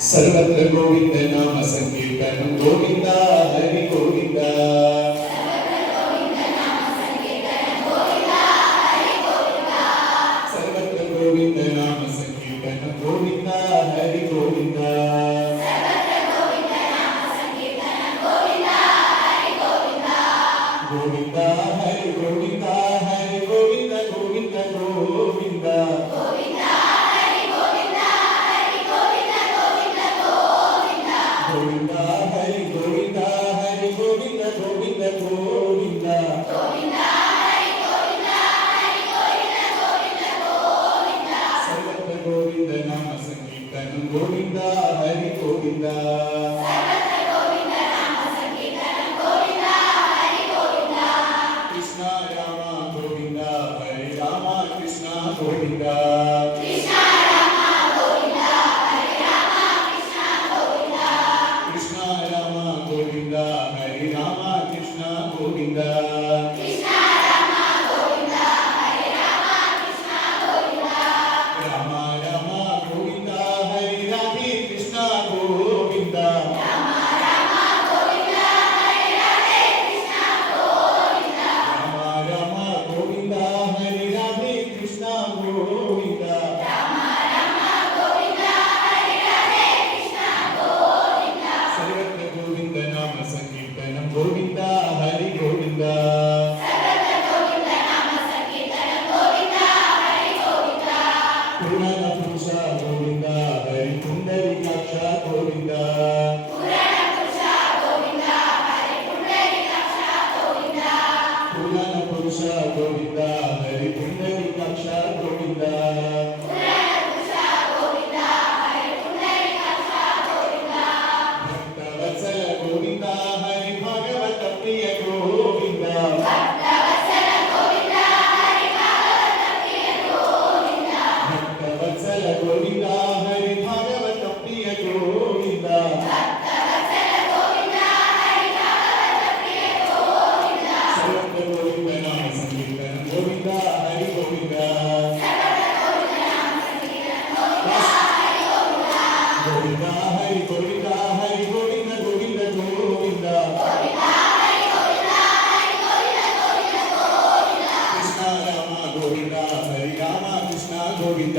सर्वत्र गोविंद नाम संकीर्तनं गोविंद हरि गोविंद सर्वत्र गोविंद नाम संकीर्तनं गोविंद हरि गोविंद गोविंद हरि गोविंद हरि गोविंद गोविंद गोविंद गोविंद हरि गोविंद हरि गोविंद गोविंद गोविंद सर्वत्र गोविंद नाम संकीर्तनं गोविंद हरि गोविंद कृष्ण राम गोविंद हरे राम कृष्ण गोविंद कृष्ण राम गोविंद हरे राम कृष्ण गोविंद राम राम गोविंद हरे राधे कृष्ण गोविंद राम राम गोविंद हरे राधे कृष्ण गोविंद सर्वत्र गोविंद नाम संकीर्तनं गोविंद हरि गोविंद पुराण पुरुष गोविंद हरि पुंडरीकाक्ष गोविंद पुराण पुरुष गोविंद हरि पुंडरीकाक्ष गोविंद भक्तवत्सल गोविंद हरि भागवत प्रिय गोविंद भक्तवत्सल गोविंद हरि भागवत प्रिय गोविंद सर्वत्र गोविंद नाम संकीर्तनं गोविंद हरि गोविंद गोविंद हरि गोविंद हरि गोविंद गोविंद गोविंद कृष्ण राम गोविंद हरि राम कृष्ण गोविंद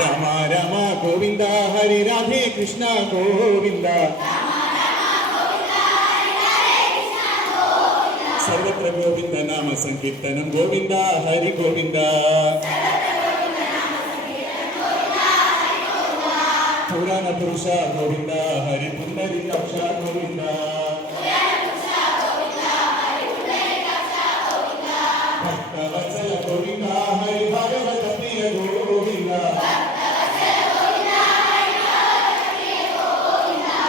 राम राम गोविंद हरि राधे कृष्ण गोविंद सर्वत्र गोविंद नाम संकीर्तनं गोविंद हरि गोविंद पुराण पुरुष गोविंद हरि पुंडरीकाक्ष गोविंद भक्तवत्सल गोविंद हरि भागवत प्रिय गोविंद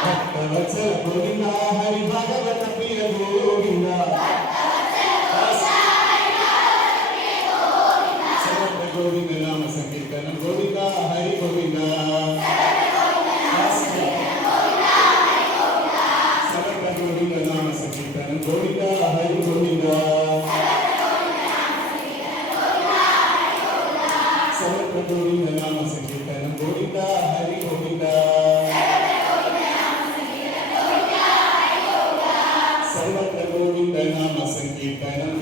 भक्तवत्सल गोविंद हरि भागवत प्रिय गोविंद सर्वत्र गोविंद नाम संकीर्तनं गोविंद हरि गोविंद सर्वत्र गोविंद नाम संकीर्तनं गोविंद हरि गोविंद सर्वत्र गोविंद नाम संकीर्तनं गोविंद हरि गोविंद सर्वत्र गोविंद नाम संकीर्तनं